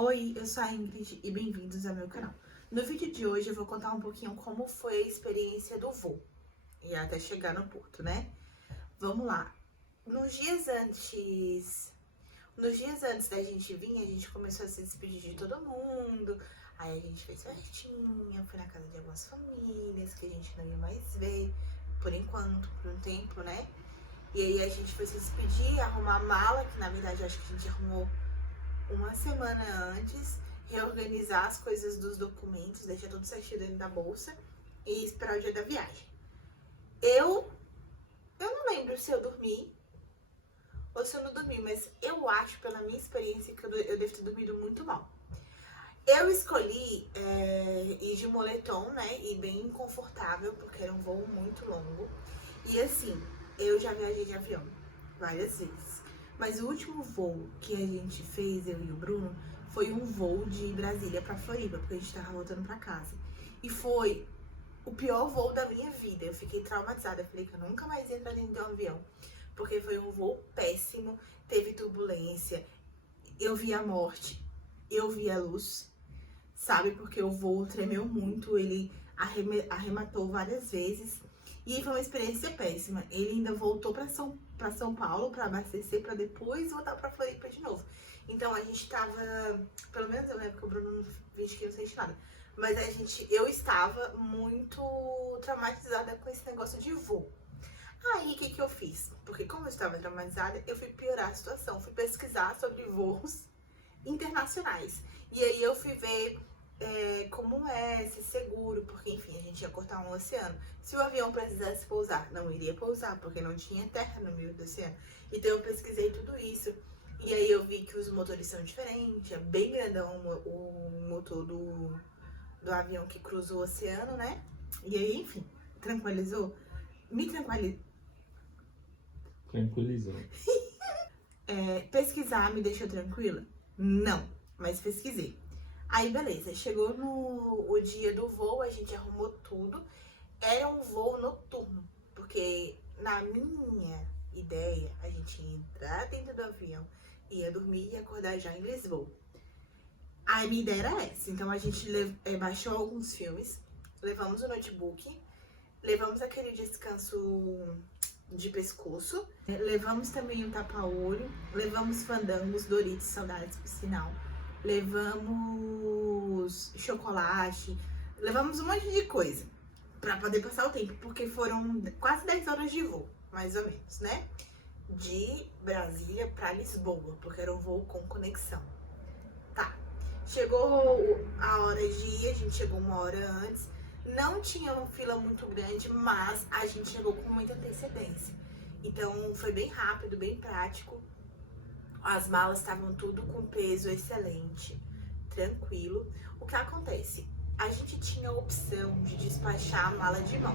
Oi, eu sou a Ingrid e bem-vindos ao meu canal. No vídeo de hoje eu vou contar um pouquinho como foi a experiência do voo e até chegar no porto, né? Vamos lá. Nos dias antes da gente vir, a gente começou a se despedir de todo mundo. Aí a gente fez festinha, foi na casa de algumas famílias que a gente não ia mais ver por enquanto, por um tempo, né? E aí a gente foi se despedir, arrumar a mala, que na verdade eu acho que a gente arrumou uma semana antes, reorganizar as coisas dos documentos, deixar tudo certinho dentro da bolsa e esperar o dia da viagem. Eu não lembro se eu dormi ou se eu não dormi, mas eu acho, pela minha experiência, que eu devo ter dormido muito mal. Eu escolhi ir de moletom, né, e bem confortável, porque era um voo muito longo. E assim, eu já viajei de avião várias vezes. Mas o último voo que a gente fez, eu e o Bruno, foi um voo de Brasília pra Floripa, porque a gente tava voltando pra casa. E foi o pior voo da minha vida. Eu fiquei traumatizada. Eu falei que eu nunca mais ia entrar dentro de um avião, porque foi um voo péssimo, teve turbulência, eu vi a morte, eu vi a luz, sabe? Porque o voo tremeu muito, ele arrematou várias vezes. E foi uma experiência péssima. Ele ainda voltou pra São Paulo pra abastecer, pra depois voltar pra Floripa de novo. Então a gente tava, pelo menos eu lembro que o Bruno não finge que não sente nada. Mas eu estava muito traumatizada com esse negócio de voo. Aí o que eu fiz? Porque como eu estava traumatizada, eu fui piorar a situação. Fui pesquisar sobre voos internacionais. E aí eu fui ver como é ser seguro, porque enfim, a gente ia cortar um oceano. Se o avião precisasse pousar, não iria pousar, porque não tinha terra no meio do oceano. Então eu pesquisei tudo isso. E aí eu vi que os motores são diferentes, é bem grandão o motor do avião que cruza o oceano, né? E aí, enfim, tranquilizou? Me tranquilizou. Tranquilizou. Pesquisar me deixou tranquila? Não, mas pesquisei. Aí beleza, chegou no o dia do voo, a gente arrumou tudo. Era um voo noturno, porque na minha ideia, a gente ia entrar dentro do avião, ia dormir e acordar já em Lisboa. A minha ideia era essa, então a gente baixou alguns filmes, levamos o notebook, levamos aquele descanso de pescoço, levamos também o tapa-olho, levamos fandangos, Doritos, saudades por sinal, levamos chocolate, levamos um monte de coisa pra poder passar o tempo, porque foram quase 10 horas de voo, mais ou menos, né? De Brasília pra Lisboa, porque era um voo com conexão. Tá. Chegou a hora de ir, a gente chegou uma hora antes. Não tinha uma fila muito grande, mas a gente chegou com muita antecedência. Então foi bem rápido, bem prático. As malas estavam tudo com peso excelente, tranquilo. O que acontece? A gente tinha a opção de despachar a mala de mão.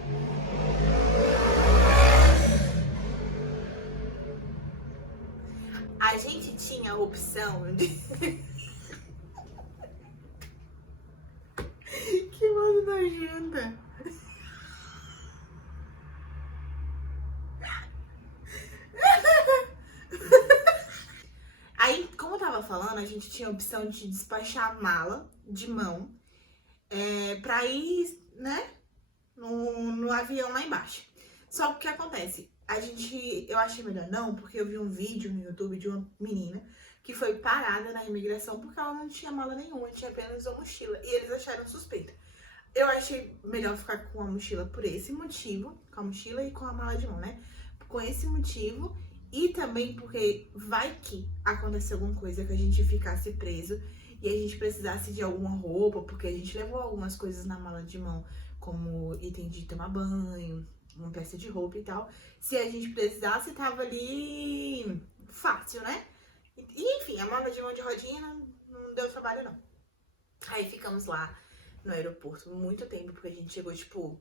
A gente tinha a opção de. Que mano nojenta! Aí, como eu tava falando, a gente tinha a opção de despachar a mala de mão pra ir, né, no avião lá embaixo. Só que o que acontece? Eu achei melhor não, porque eu vi um vídeo no YouTube de uma menina que foi parada na imigração porque ela não tinha mala nenhuma, tinha apenas uma mochila. E eles acharam suspeita. Eu achei melhor ficar com a mochila por esse motivo, com a mochila e com a mala de mão, né? Com esse motivo e também porque vai que aconteceu alguma coisa que a gente ficasse preso e a gente precisasse de alguma roupa, porque a gente levou algumas coisas na mala de mão, como item de tomar banho, uma peça de roupa e tal. Se a gente precisasse, tava ali fácil, né? E enfim, a mala de mão de rodinha não deu trabalho não. Aí ficamos lá no aeroporto muito tempo, porque a gente chegou, tipo,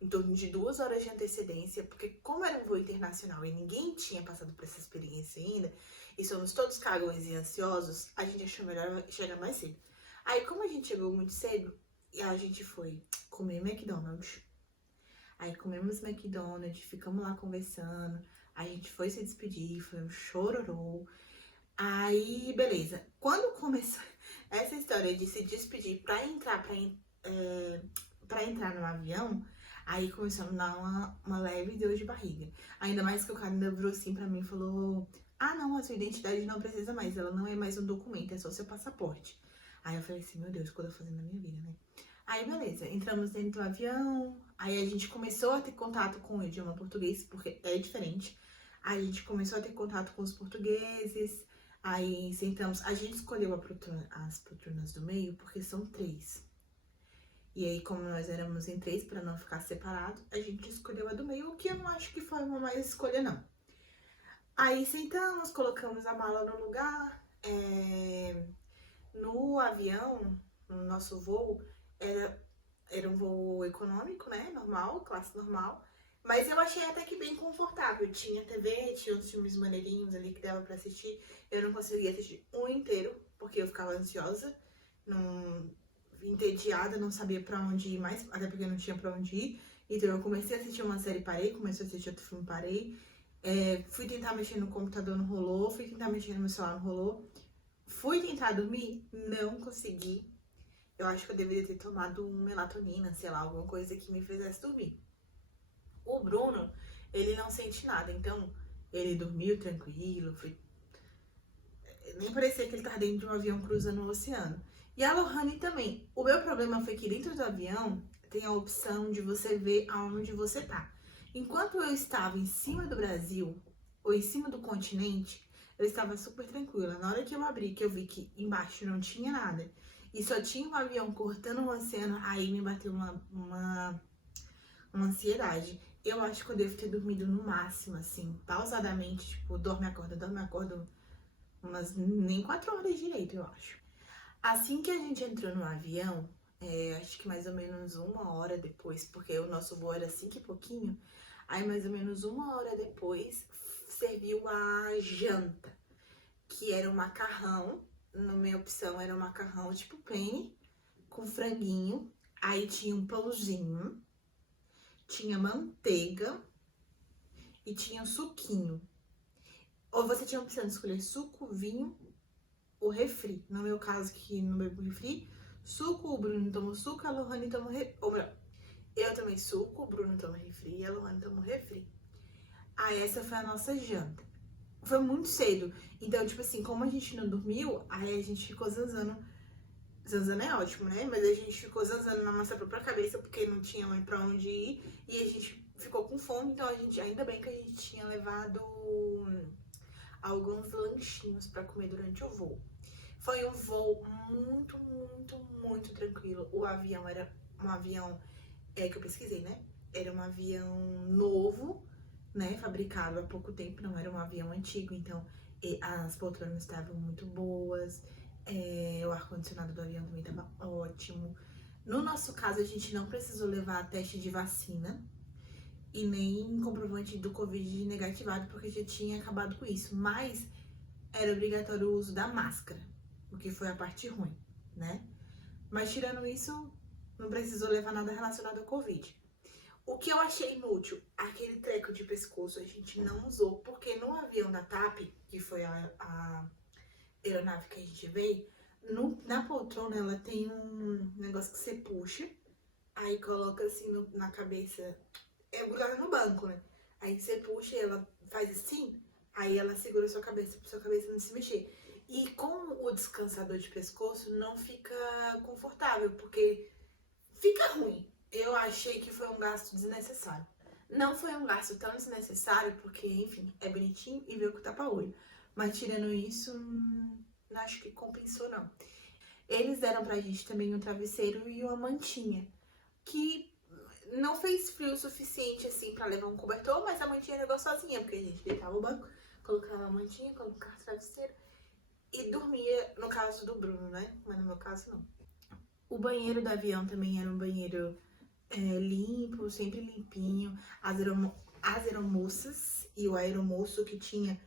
em torno de 2 horas de antecedência, porque como era um voo internacional e ninguém tinha passado por essa experiência ainda, e somos todos cagões e ansiosos, a gente achou melhor chegar mais cedo. Aí, como a gente chegou muito cedo, a gente foi comer McDonald's. Aí comemos McDonald's, ficamos lá conversando, a gente foi se despedir, foi um chororô. Aí, beleza. Quando começou... essa história de se despedir pra entrar no avião, aí começou a me dar uma leve dor de barriga. Ainda mais que o cara ainda virou assim pra mim e falou: ah, não, a sua identidade não precisa mais, ela não é mais um documento, é só seu passaporte. Aí eu falei assim: meu Deus, o que eu tô fazendo na minha vida, né? Aí beleza, entramos dentro do avião, aí a gente começou a ter contato com o idioma português, porque é diferente. Aí a gente começou a ter contato com os portugueses, aí sentamos, a gente escolheu as poltronas do meio porque são 3. E aí, como nós éramos em 3, para não ficar separado, a gente escolheu a do meio, o que eu não acho que foi uma má escolha, não. Aí sentamos, colocamos a mala no lugar, no avião, no nosso voo, era um voo econômico, né, normal, classe normal, mas eu achei até que bem confortável. Tinha TV, tinha uns filmes maneirinhos ali que dava pra assistir. Eu não conseguia assistir um inteiro, porque eu ficava ansiosa, entediada, não sabia pra onde ir mais, até porque não tinha pra onde ir. Então eu comecei a assistir uma série, parei, comecei a assistir outro filme, parei. Fui tentar mexer no computador, não rolou. Fui tentar mexer no meu celular, não rolou. Fui tentar dormir, não consegui. Eu acho que eu deveria ter tomado melatonina, sei lá, alguma coisa que me fizesse dormir. O Bruno, ele não sente nada, então ele dormiu tranquilo, nem parecia que ele tava dentro de um avião cruzando o oceano. E a Lohane também. O meu problema foi que dentro do avião tem a opção de você ver aonde você tá. Enquanto eu estava em cima do Brasil, ou em cima do continente, eu estava super tranquila. Na hora que eu abri, que eu vi que embaixo não tinha nada, e só tinha um avião cortando o oceano, aí me bateu uma ansiedade. Eu acho que eu devo ter dormido no máximo, assim, pausadamente, tipo, dorme, acorda, umas nem 4 horas direito, eu acho. Assim que a gente entrou no avião, acho que mais ou menos 1 hora depois, porque o nosso voo era 5 e pouquinho, aí mais ou menos 1 hora depois serviu a janta, que era um macarrão. Na minha opção era um macarrão tipo penne, com franguinho, aí tinha um pãozinho, tinha manteiga e tinha um suquinho. Ou você tinha a opção de escolher suco, vinho ou refri. No meu caso, que não bebo refri, suco, o Bruno tomou suco, a Lohane tomou refri. Ou melhor, eu tomei suco, o Bruno tomou refri e a Lohane tomou refri. Aí essa foi a nossa janta. Foi muito cedo. Então, tipo assim, como a gente não dormiu, aí a gente ficou zanzando. Zanzando é ótimo, né? Mas a gente ficou zanzando na nossa própria cabeça porque não tinha mais pra onde ir. E a gente ficou com fome, então a gente, ainda bem que a gente tinha levado alguns lanchinhos pra comer durante o voo. Foi um voo muito, muito, muito tranquilo. O avião era um avião que eu pesquisei, né? Era um avião novo, né? Fabricado há pouco tempo, não era um avião antigo, então as poltronas estavam muito boas. O ar-condicionado do avião também estava ótimo. No nosso caso, a gente não precisou levar teste de vacina e nem comprovante do Covid negativado, porque já tinha acabado com isso. Mas era obrigatório o uso da máscara, o que foi a parte ruim, né? Mas tirando isso, não precisou levar nada relacionado ao Covid. O que eu achei inútil, aquele treco de pescoço, a gente não usou, porque no avião da TAP, que foi a aeronave que a gente veio, na poltrona ela tem um negócio que você puxa, aí coloca assim na cabeça, é grudado no banco, né? Aí você puxa e ela faz assim, aí ela segura a sua cabeça, pra sua cabeça não se mexer. E com o descansador de pescoço não fica confortável, porque fica ruim. Eu achei que foi um gasto desnecessário. Não foi um gasto tão desnecessário, porque, enfim, é bonitinho e veio com tapa-olho. Mas tirando isso, não acho que compensou, não. Eles deram pra gente também um travesseiro e uma mantinha, que não fez frio o suficiente, assim, pra levar um cobertor, mas a mantinha era gostosinha, porque a gente deitava o banco, colocava a mantinha, colocava o travesseiro e dormia, no caso do Bruno, né? Mas no meu caso, não. O banheiro do avião também era um banheiro limpo, sempre limpinho. As aeromoças e o aeromoço que tinha,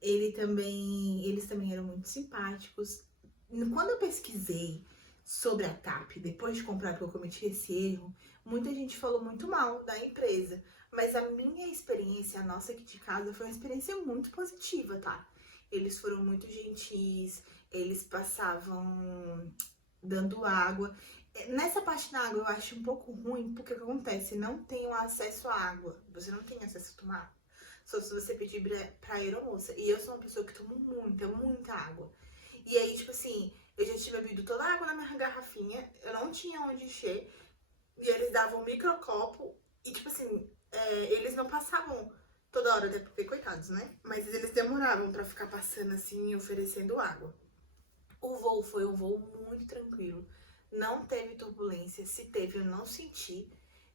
eles também eram muito simpáticos. Quando eu pesquisei sobre a TAP, depois de comprar, porque eu cometi esse erro, muita gente falou muito mal da empresa. Mas a minha experiência, a nossa aqui de casa, foi uma experiência muito positiva, tá? Eles foram muito gentis, eles passavam dando água. Nessa parte da água eu acho um pouco ruim, porque o que acontece? Não tem acesso à água. Você não tem acesso a tomar. Só se você pedir pra aeromoça. E eu sou uma pessoa que tomo muita água. E aí, tipo assim, eu já tinha bebido toda a água na minha garrafinha, eu não tinha onde encher. E eles davam um microcopo. E, tipo assim, eles não passavam toda hora, até porque, coitados, né? Mas eles demoravam pra ficar passando assim e oferecendo água. O voo foi um voo muito tranquilo. Não teve turbulência. Se teve, eu não senti.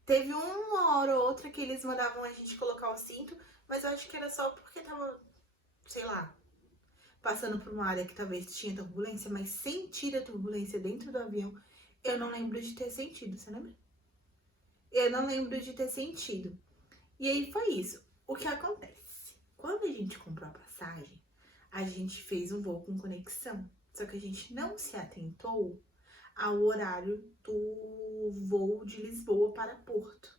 Teve uma hora ou outra que eles mandavam a gente colocar o cinto, mas eu acho que era só porque tava, sei lá, passando por uma área que talvez tinha turbulência, mas sentir a turbulência dentro do avião, eu não lembro de ter sentido, você lembra? Eu não lembro de ter sentido. E aí foi isso. O que acontece? Quando a gente comprou a passagem, a gente fez um voo com conexão. Só que a gente não se atentou ao horário do voo de Lisboa para Porto.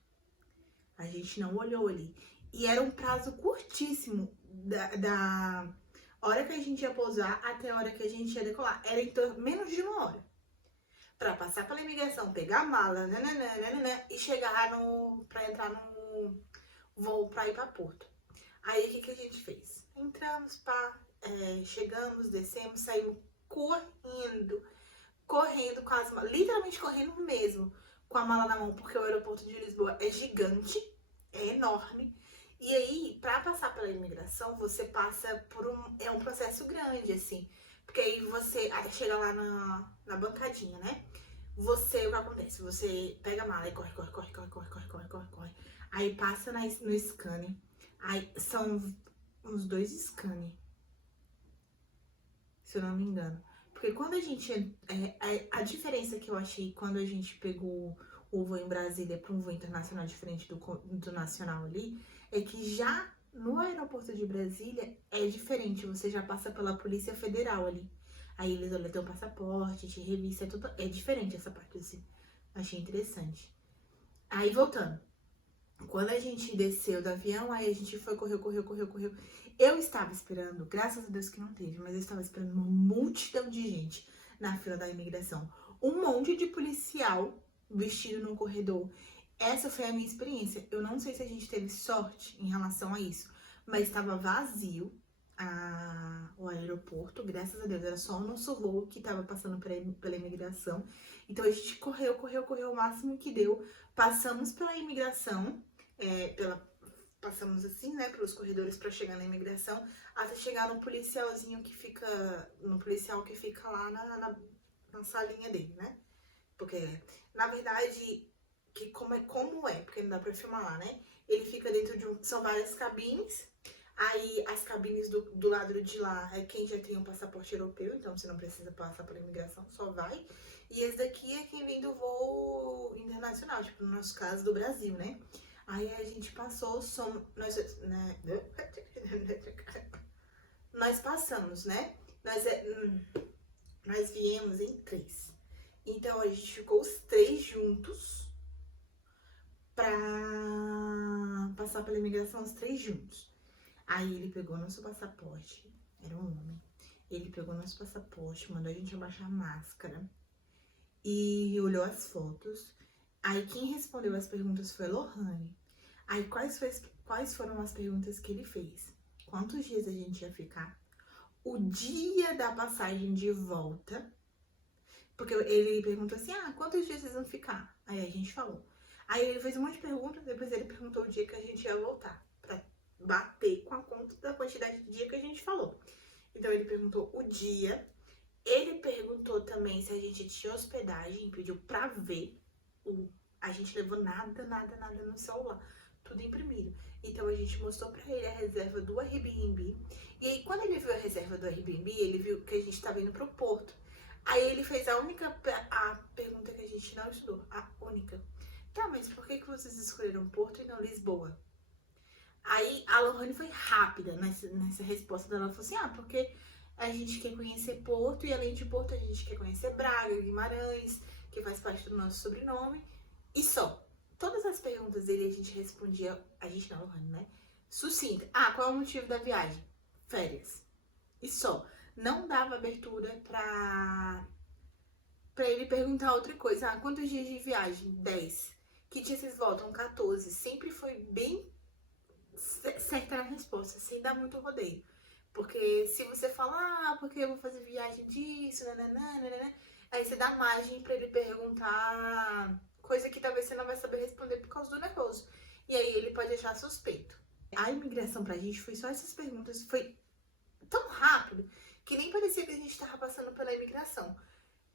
A gente não olhou ali. E era um prazo curtíssimo da hora que a gente ia pousar até a hora que a gente ia decolar. Era então menos de uma hora. Pra passar pela imigração, pegar a mala, e chegar pra entrar no voo pra ir pra Porto. Aí o que a gente fez? Entramos, chegamos, descemos, saímos correndo com as malas, literalmente correndo mesmo, com a mala na mão, porque o aeroporto de Lisboa é gigante, é enorme. E aí, pra passar pela imigração, você passa por um processo grande, assim. Porque aí você chega lá na bancadinha, né? O que acontece? Você pega a mala e corre. Aí passa no scanner. Aí são uns 2 scanner, se eu não me engano. Porque quando a gente... a diferença que eu achei quando a gente pegou o voo em Brasília para um voo internacional diferente do nacional ali, é que já no aeroporto de Brasília é diferente. Você já passa pela Polícia Federal ali. Aí eles olham teu passaporte, te revistam, é tudo. É diferente essa parte, assim. Achei interessante. Aí voltando. Quando a gente desceu do avião, aí a gente foi, correu. Eu estava esperando, graças a Deus que não teve, mas eu estava esperando uma multidão de gente na fila da imigração. Um monte de policial vestido no corredor. Essa foi a minha experiência. Eu não sei se a gente teve sorte em relação a isso, mas estava vazio o aeroporto, graças a Deus. Era só o nosso voo que estava passando pela imigração. Então a gente correu o máximo que deu. Passamos pela imigração, passamos assim, né, pelos corredores para chegar na imigração, até chegar no policialzinho que fica, lá na salinha dele, né? Porque, na verdade, porque não dá pra filmar lá, né? Ele fica dentro são várias cabines, aí as cabines do lado de lá é quem já tem um passaporte europeu, então você não precisa passar pela imigração, só vai. E esse daqui é quem vem do voo internacional, tipo, no nosso caso, do Brasil, né? Aí a gente passou, nós passamos, né? Nós viemos em 3. Então a gente ficou os 3 juntos pra passar pela imigração, os 3 juntos. Aí ele pegou nosso passaporte, era um homem. Ele pegou nosso passaporte, mandou a gente abaixar a máscara e olhou as fotos. Aí quem respondeu as perguntas foi Lohane. Aí quais foram as perguntas que ele fez? Quantos dias a gente ia ficar? O dia da passagem de volta. Porque ele perguntou assim, quantos dias vocês vão ficar? Aí a gente falou. Aí ele fez um monte de perguntas, depois ele perguntou o dia que a gente ia voltar. Pra bater com a conta da quantidade de dia que a gente falou. Então ele perguntou o dia. Ele perguntou também se a gente tinha hospedagem, pediu pra ver. A gente levou nada no celular. Tudo imprimido. Então a gente mostrou pra ele a reserva do Airbnb. E aí quando ele viu a reserva do Airbnb, ele viu que a gente tava indo pro Porto. Aí ele fez a pergunta que a gente não estudou. A única. Tá, mas por que vocês escolheram Porto e não Lisboa? Aí a Lohane foi rápida nessa resposta dela. Ela falou assim, porque a gente quer conhecer Porto e além de Porto a gente quer conhecer Braga, Guimarães, que faz parte do nosso sobrenome. E só. Todas as perguntas dele a gente respondia, a gente não, Lohane, né? Sucinta. Qual é o motivo da viagem? Férias. E só. não dava abertura pra ele perguntar outra coisa. Ah, quantos dias de viagem? 10. Que dia vocês voltam? 14. Sempre foi bem certa na resposta, sem dar muito rodeio. Porque se você falar, ah, porque eu vou fazer viagem disso, nananana, aí você dá margem pra ele perguntar coisa que talvez você não vai saber responder por causa do nervoso. E aí ele pode achar suspeito. A imigração pra gente foi só essas perguntas, foi tão rápido que nem parecia que a gente tava passando pela imigração.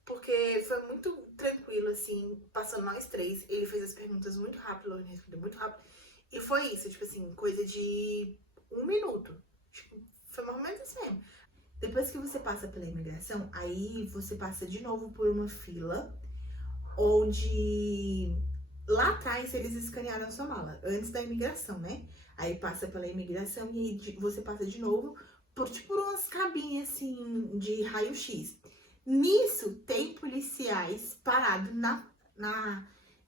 Porque foi muito tranquilo, assim, passando nós três. Ele fez as perguntas muito rápido, ele respondeu muito rápido. E foi isso, tipo assim, coisa de 1 minuto. Tipo, foi mais ou menos assim mesmo. Depois que você passa pela imigração, aí você passa de novo por uma fila, onde lá atrás eles escanearam a sua mala, antes da imigração, né? Aí passa pela imigração e aí você passa de novo por tipo umas cabines assim de raio-x. Nisso tem policiais parados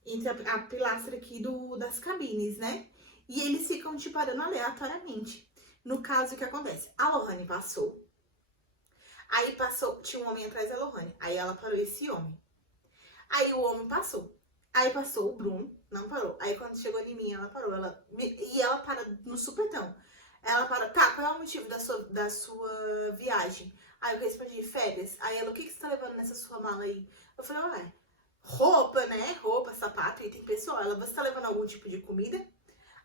entre a pilastra aqui das cabines, né? E eles ficam te parando aleatoriamente. No caso, o que acontece? A Lohane passou. Aí passou, tinha um homem atrás da Lohane. Aí ela parou esse homem. Aí o homem passou. Aí passou o Bruno, não parou. Aí quando chegou em mim, ela parou. E ela para no supetão. Ela para, tá, qual é o motivo da sua viagem? Aí eu respondi, férias. Aí ela, o que você tá levando nessa sua mala aí? Eu falei, ué, roupa, né? Roupa, sapato, item pessoal. Ela, você tá levando algum tipo de comida?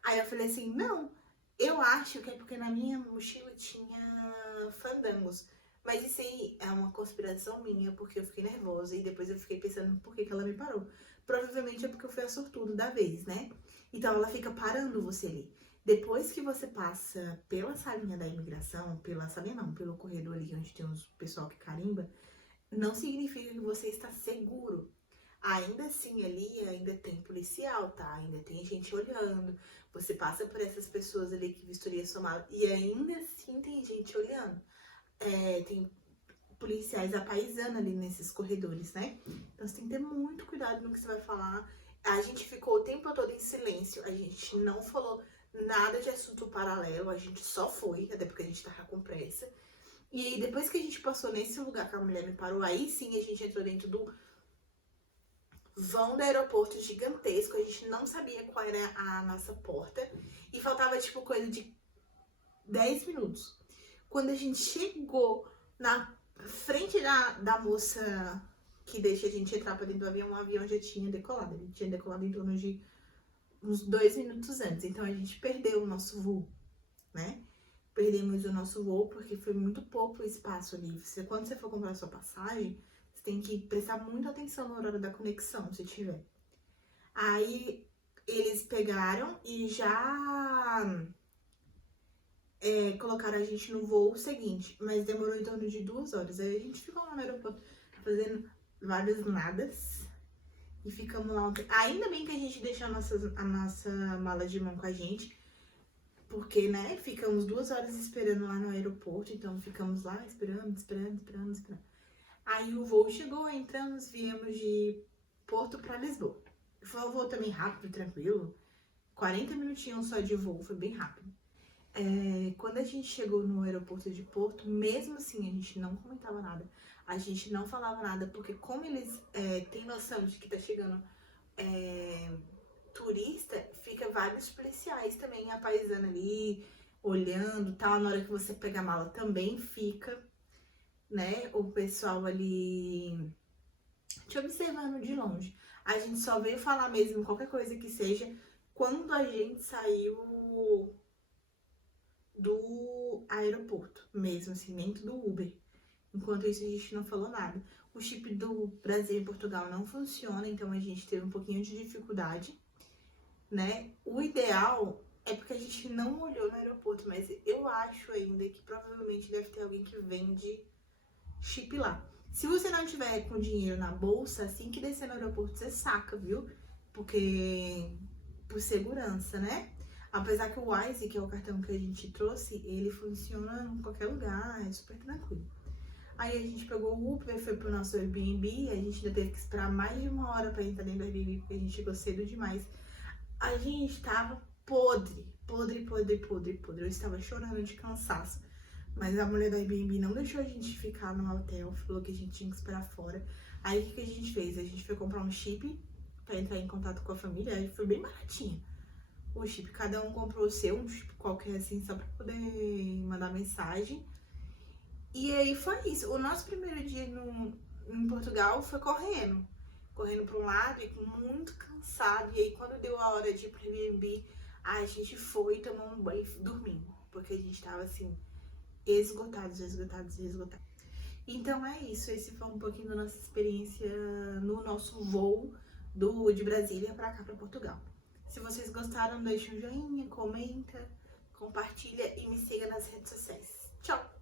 Aí eu falei assim, não, eu acho que é porque na minha mochila tinha fandangos. Mas isso aí é uma conspiração minha, porque eu fiquei nervosa e depois eu fiquei pensando por que ela me parou. Provavelmente é porque eu fui a sortudo da vez, né? Então ela fica parando você ali. Depois que você passa pela salinha da imigração, pela salinha não, pelo corredor ali onde tem os pessoal que carimba, não significa que você está seguro. Ainda assim, ali ainda tem policial, tá? Ainda tem gente olhando. Você passa por essas pessoas ali que vistoria sua mala e ainda assim tem gente olhando. Tem policiais apaisando ali nesses corredores, né? Então você tem que ter muito cuidado no que você vai falar. A gente ficou o tempo todo em silêncio, a gente não falou nada de assunto paralelo, a gente só foi, até porque a gente tava com pressa. E aí, depois que a gente passou nesse lugar que a mulher me parou, aí sim a gente entrou dentro do vão do aeroporto gigantesco, a gente não sabia qual era a nossa porta e faltava tipo coisa de 10 minutos. Quando a gente chegou na frente da moça que deixa a gente entrar pra dentro do avião, o avião já tinha decolado. Ele tinha decolado em torno de uns 2 minutos antes. Então a gente perdeu o nosso voo, né? Perdemos o nosso voo porque foi muito pouco espaço ali. Quando você for comprar a sua passagem, você tem que prestar muita atenção na hora da conexão, se tiver. Aí eles pegaram e já colocaram a gente no voo seguinte, mas demorou em torno de 2 horas. Aí a gente ficou lá no aeroporto fazendo vários nadas e ficamos lá. Ainda bem que a gente deixou a nossa mala de mão com a gente, porque, né, ficamos 2 horas esperando lá no aeroporto, então ficamos lá esperando. Aí o voo chegou, entramos, viemos de Porto para Lisboa. Foi um voo também rápido, tranquilo, 40 minutinhos só de voo, foi bem rápido. Quando a gente chegou no aeroporto de Porto, mesmo assim, a gente não comentava nada. A gente não falava nada, porque como eles têm noção de que tá chegando turista, fica vários policiais também apaisando ali, olhando, tal. Na hora que você pega a mala também fica, né, o pessoal ali te observando de longe. A gente só veio falar mesmo qualquer coisa que seja quando a gente saiu do aeroporto, mesmo assim, dentro do Uber. Enquanto isso, a gente não falou nada. O chip do Brasil e Portugal não funciona, então a gente teve um pouquinho de dificuldade, né? O ideal é porque a gente não olhou no aeroporto, mas eu acho ainda que provavelmente deve ter alguém que vende chip lá. Se você não tiver com dinheiro na bolsa, assim que descer no aeroporto, você saca, viu? Porque por segurança, né? Apesar que o Wise, que é o cartão que a gente trouxe, ele funciona em qualquer lugar, é super tranquilo. Aí a gente pegou o Uber, foi pro nosso Airbnb, a gente ainda teve que esperar mais de 1 hora pra entrar dentro do Airbnb, porque a gente chegou cedo demais. A gente tava podre. Eu estava chorando de cansaço. Mas a mulher da Airbnb não deixou a gente ficar no hotel, falou que a gente tinha que esperar fora. Aí o que a gente fez? A gente foi comprar um chip pra entrar em contato com a família, aí foi bem baratinho. O chip, cada um comprou o seu, um chip qualquer assim, só pra poder mandar mensagem. E aí foi isso. O nosso primeiro dia em Portugal foi correndo para um lado e muito cansado. E aí quando deu a hora de ir pro Airbnb, a gente foi tomar um banho e dormimos, porque a gente tava assim, esgotados. Então é isso, esse foi um pouquinho da nossa experiência no nosso voo de Brasília pra cá, pra Portugal. Se vocês gostaram, deixa um joinha, comenta, compartilha e me siga nas redes sociais. Tchau!